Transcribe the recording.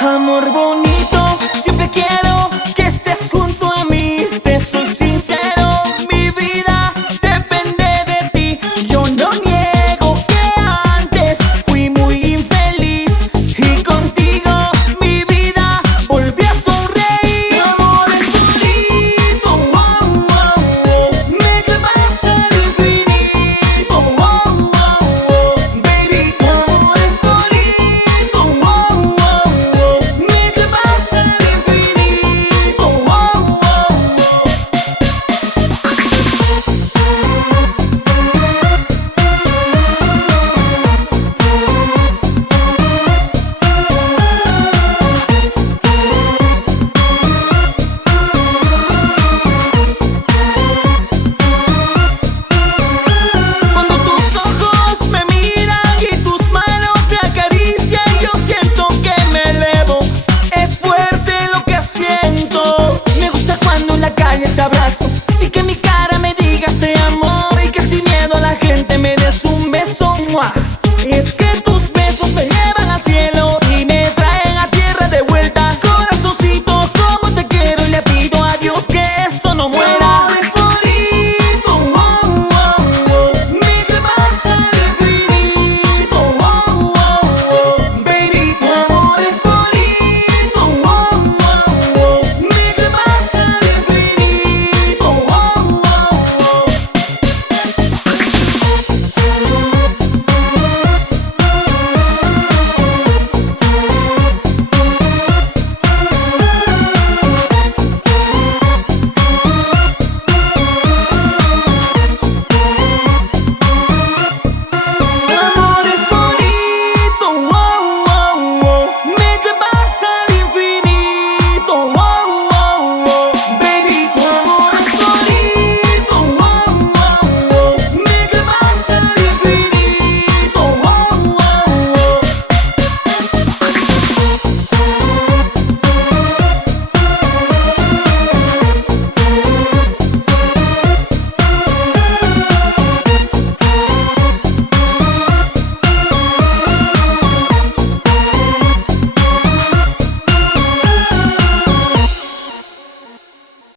Amor bonito, siempre quiero que estés junto a mí. Te soy sincero, mi vida depende de ti. Yo no niego que antes fui muy infeliz y contigo mi vida volví a sonreír. Amor es bonito, oh, oh, oh. Me llevas al infinito, oh, oh, oh. Baby, amor es bonito, oh, oh, oh. Me llevas al infinito, oh, oh, oh. Cuando tus ojos me miran y tus manos me acarician, yo siento que me elevo. Es fuerte lo que siento. Me gusta cuando en la calle te abrazo y que en mi cara me digas te amo y que sin miedo a la gente me des un beso. ¡Mua! Es que